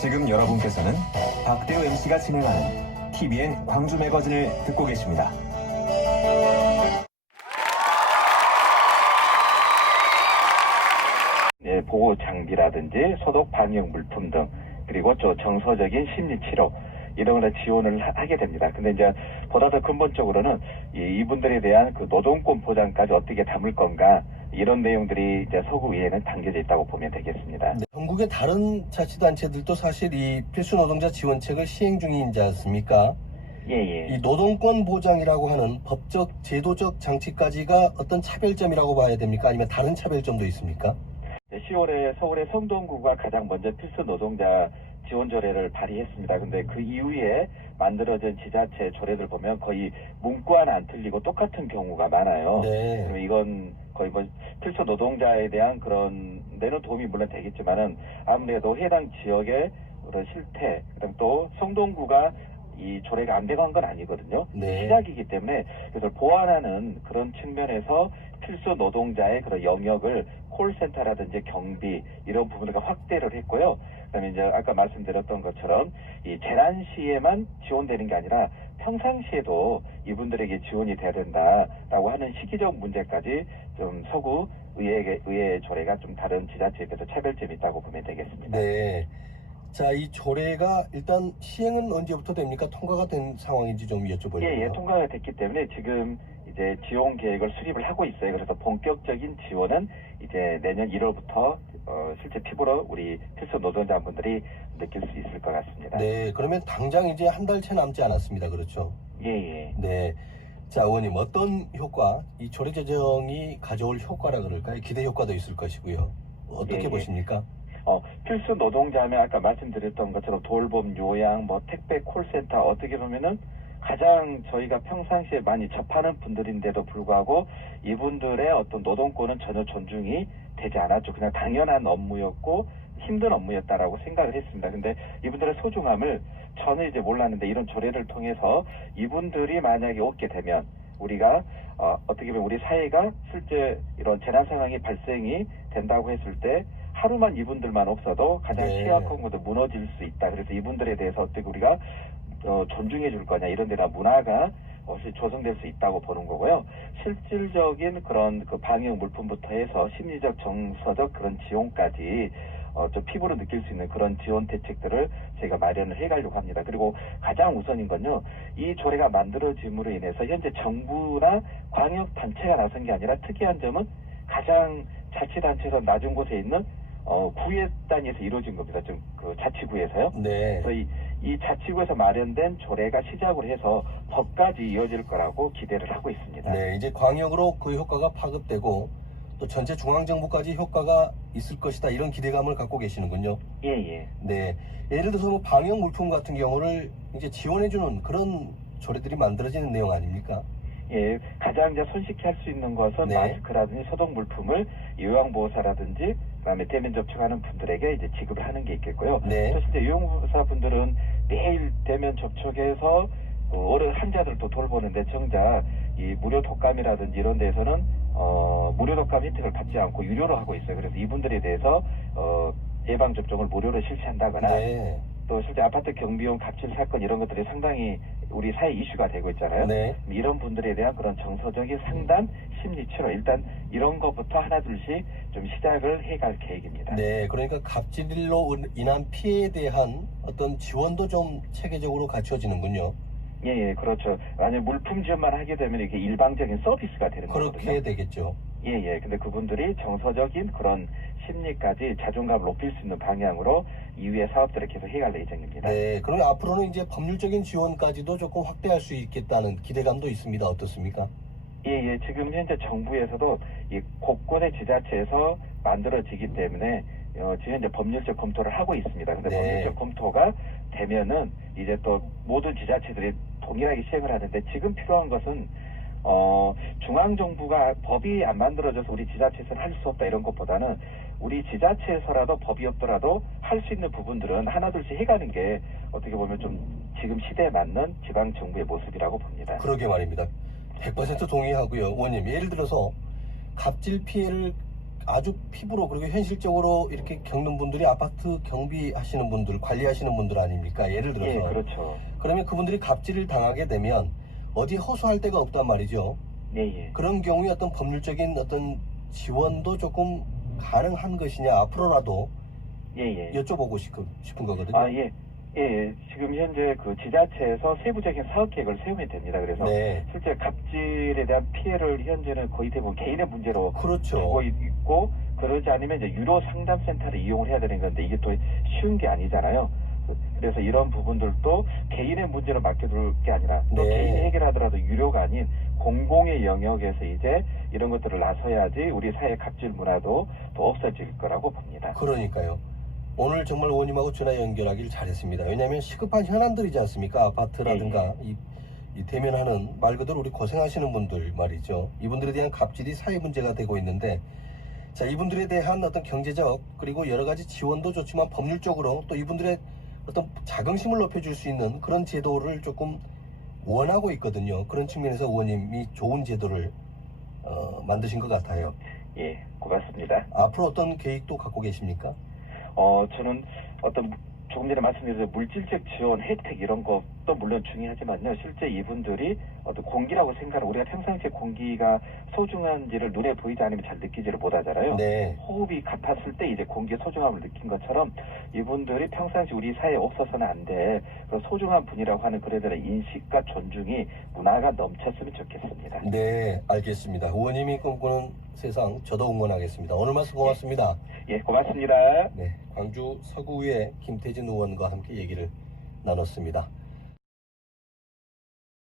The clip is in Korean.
지금 여러분께서는 박대호 MC가 진행하는 TVN 광주 매거진을 듣고 계십니다. 네, 보호 장비라든지 소독 방역 물품 등 그리고 또 정서적인 심리 치료 이런 걸 지원을 하게 됩니다. 근데 이제 보다 더 근본적으로는 이분들에 대한 그 노동권 보장까지 어떻게 담을 건가 이런 내용들이 이제 서구 위에는 담겨져 있다고 보면 되겠습니다. 네, 전국의 다른 자치단체들도 사실 이 필수 노동자 지원책을 시행 중이지 않습니까? 예. 이 노동권 보장이라고 하는 법적, 제도적 장치까지가 어떤 차별점이라고 봐야 됩니까? 아니면 다른 차별점도 있습니까? 10월에 서울의 성동구가 가장 먼저 필수 노동자 지원 조례를 발의했습니다. 근데 그 이후에 만들어진 지자체 조례들 보면 거의 문구 하나 안 틀리고 똑같은 경우가 많아요. 네. 그럼 이건 거의 뭐 필수 노동자에 대한 그런 데는 도움이 물론 되겠지만은 아무래도 해당 지역의 그런 실태, 그다음 또 성동구가 이 조례가 안 돼간 건 아니거든요. 네. 시작이기 때문에 그래서 보완하는 그런 측면에서 필수 노동자의 그런 영역을 콜센터라든지 경비 이런 부분을 확대를 했고요. 그다음에 이제 아까 말씀드렸던 것처럼 이 재난 시에만 지원되는 게 아니라 평상시에도 이분들에게 지원이 돼야 된다라고 하는 시기적 문제까지 좀 서구 의회 조례가 좀 다른 지자체에 비해서 차별점이 있다고 보면 되겠습니다. 네. 자, 이 조례가 일단 시행은 언제부터 됩니까? 통과가 된 상황인지 좀 여쭤보려고요. 예, 통과가 됐기 때문에 지금 이제 지원 계획을 수립을 하고 있어요. 그래서 본격적인 지원은 이제 내년 1월부터 실제 피부로 우리 필수 노동자분들이 느낄 수 있을 것 같습니다. 네, 그러면 당장 이제 한 달 채 남지 않았습니다. 그렇죠? 예. 네. 자, 의원님, 어떤 효과, 이 조례 제정이 가져올 효과라 그럴까요? 기대 효과도 있을 것이고요. 어떻게 예. 보십니까? 필수 노동자면 아까 말씀드렸던 것처럼 돌봄, 요양, 뭐 택배, 콜센터 어떻게 보면은 가장 저희가 평상시에 많이 접하는 분들인데도 불구하고 이분들의 어떤 노동권은 전혀 존중이 되지 않았죠. 그냥 당연한 업무였고 힘든 업무였다라고 생각을 했습니다. 근데 이분들의 소중함을 저는 이제 몰랐는데 이런 조례를 통해서 이분들이 만약에 얻게 되면 우리가 어떻게 보면 우리 사회가 실제 이런 재난 상황이 발생이 된다고 했을 때 하루만 이분들만 없어도 가장 네. 취약한 것도 무너질 수 있다. 그래서 이분들에 대해서 어떻게 우리가 존중해 줄 거냐 이런 데다 문화가 조성될 수 있다고 보는 거고요. 실질적인 그런 그 방역 물품부터 해서 심리적 정서적 그런 지원까지 좀 피부로 느낄 수 있는 그런 지원 대책들을 저희가 마련을 해가려고 합니다. 그리고 가장 우선인 건요, 이 조례가 만들어짐으로 인해서 현재 정부나 광역 단체가 나선 게 아니라 특이한 점은 가장 자치단체에서 낮은 곳에 있는 구의 단위에서 이루어진 겁니다. 좀 그 자치구에서요. 네. 그래서 이 자치구에서 마련된 조례가 시작을 해서 법까지 이어질 거라고 기대를 하고 있습니다. 네, 이제 광역으로 그 효과가 파급되고 또 전체 중앙정부까지 효과가 있을 것이다. 이런 기대감을 갖고 계시는군요. 예. 네. 예를 들어서 뭐 방역 물품 같은 경우를 이제 지원해주는 그런 조례들이 만들어지는 내용 아닙니까? 예, 가장 이제 손쉽게 할 수 있는 것은 네. 마스크라든지 소독 물품을 요양보호사라든지 그다음에 대면 접촉하는 분들에게 이제 지급을 하는 게 있겠고요. 네. 또 실제 요양보호사 분들은 매일 대면 접촉해서 어른 환자들도 돌보는데 정작 이 무료 독감이라든지 이런 데서는 무료 독감 혜택을 받지 않고 유료로 하고 있어요. 그래서 이분들에 대해서 예방 접종을 무료로 실시한다거나 네. 또 실제 아파트 경비용 갑질 사건 이런 것들이 상당히 우리 사회 이슈가 되고 있잖아요. 네. 이런 분들에 대한 그런 정서적인 상담, 심리 치료 일단 이런 것부터 하나둘씩 좀 시작을 해갈 계획입니다. 네. 그러니까 갑질로 인한 피해에 대한 어떤 지원도 좀 체계적으로 갖춰지는군요. 예, 그렇죠. 만약 물품 지원만 하게 되면 이게 일방적인 서비스가 되는 그렇게 거거든요. 되겠죠. 예. 근데 그분들이 정서적인 그런 심리까지 자존감을 높일 수 있는 방향으로 이후의 사업들을 계속 해갈 예정입니다. 네. 그러면 앞으로는 이제 법률적인 지원까지도 조금 확대할 수 있겠다는 기대감도 있습니다. 어떻습니까? 예. 지금 현재 정부에서도 이 곳곳의 지자체에서 만들어지기 때문에 지금 현재 법률적 검토를 하고 있습니다. 근데 네. 법률적 검토가 되면은 이제 또 모든 지자체들이 동일하게 시행을 하는데 지금 필요한 것은 중앙정부가 법이 안 만들어져서 우리 지자체에서는 할 수 없다 이런 것보다는 우리 지자체에서라도 법이 없더라도 할 수 있는 부분들은 하나둘씩 해가는 게 어떻게 보면 좀 지금 시대에 맞는 지방정부의 모습이라고 봅니다. 그러게 말입니다. 100% 동의하고요. 의원님, 예를 들어서 갑질 피해를 아주 피부로 그리고 현실적으로 이렇게 겪는 분들이 아파트 경비하시는 분들, 관리하시는 분들 아닙니까? 예를 들어서. 예, 그렇죠. 그러면 그분들이 갑질을 당하게 되면 어디 허수할 데가 없단 말이죠. 예, 예. 그런 경우에 어떤 법률적인 어떤 지원도 조금 가능한 것이냐 앞으로라도 예, 예. 여쭤보고 싶은 거거든요. 아, 예. 예, 지금 현재 그 지자체에서 세부적인 사업 계획을 세우면 됩니다. 그래서 네, 실제 갑질에 대한 피해를 현재는 거의 대부분 개인의 문제로 그렇죠. 두고 있고, 그러지 않으면 이제 유료 상담센터를 이용을 해야 되는 건데 이게 또 쉬운 게 아니잖아요. 그래서 이런 부분들도 개인의 문제로 맡겨둘 게 아니라 또 네. 개인이 해결하더라도 유료가 아닌 공공의 영역에서 이제 이런 것들을 나서야지 우리 사회 갑질 문화도 더 없어질 거라고 봅니다. 그러니까요. 오늘 정말 의원님하고 전화 연결하기를 잘했습니다. 왜냐하면 시급한 현안들이지 않습니까? 아파트라든가 이 대면하는 말 그대로 우리 고생하시는 분들 말이죠. 이분들에 대한 갑질이 사회 문제가 되고 있는데, 자, 이분들에 대한 어떤 경제적 그리고 여러 가지 지원도 좋지만 법률적으로 또 이분들의 어떤 자긍심을 높여줄 수 있는 그런 제도를 조금 원하고 있거든요. 그런 측면에서 의원님이 좋은 제도를 만드신 것 같아요. 예, 고맙습니다. 앞으로 어떤 계획도 갖고 계십니까? 저는 어떤 조금 전에 말씀드린 물질적 지원 혜택 이런 것도 물론 중요하지만요. 실제 이분들이 어떤 공기라고 생각하는, 우리가 평상시에 공기가 소중한지를 눈에 보이지 않으면 잘 느끼지를 못하잖아요. 네. 호흡이 같았을 때 이제 공기의 소중함을 느낀 것처럼 이분들이 평상시 우리 사회에 없어서는 안 돼. 그 소중한 분이라고 하는 그들의 인식과 존중이 문화가 넘쳤으면 좋겠습니다. 네, 알겠습니다. 의원님이 꿈꾸는 세상 저도 응원하겠습니다. 오늘 말씀 고맙습니다. 예, 고맙습니다. 네, 광주 서구의 김태진 의원과 함께 얘기를 나눴습니다.